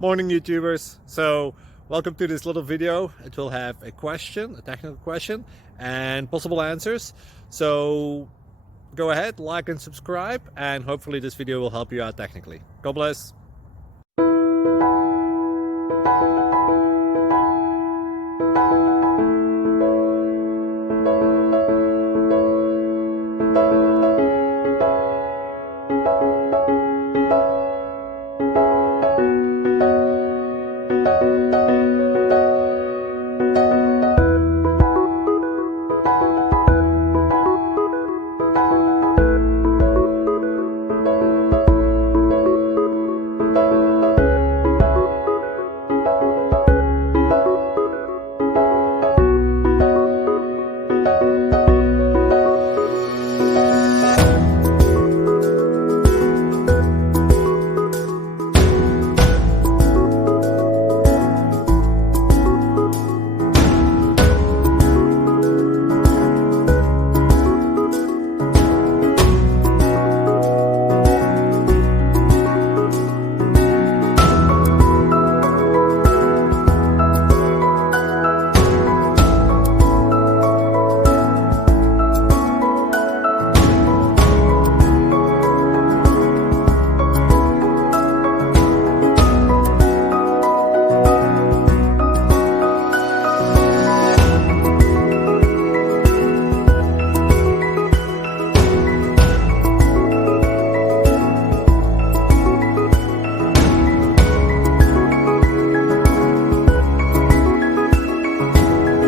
Morning YouTubers. So welcome to this little video. It will have a question, a technical question, and possible answers. So go ahead, like and subscribe, and hopefully this video will help you out technically. God bless.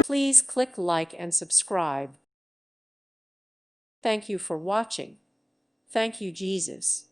Please click like and subscribe. Thank you for watching. Thank you, Jesus.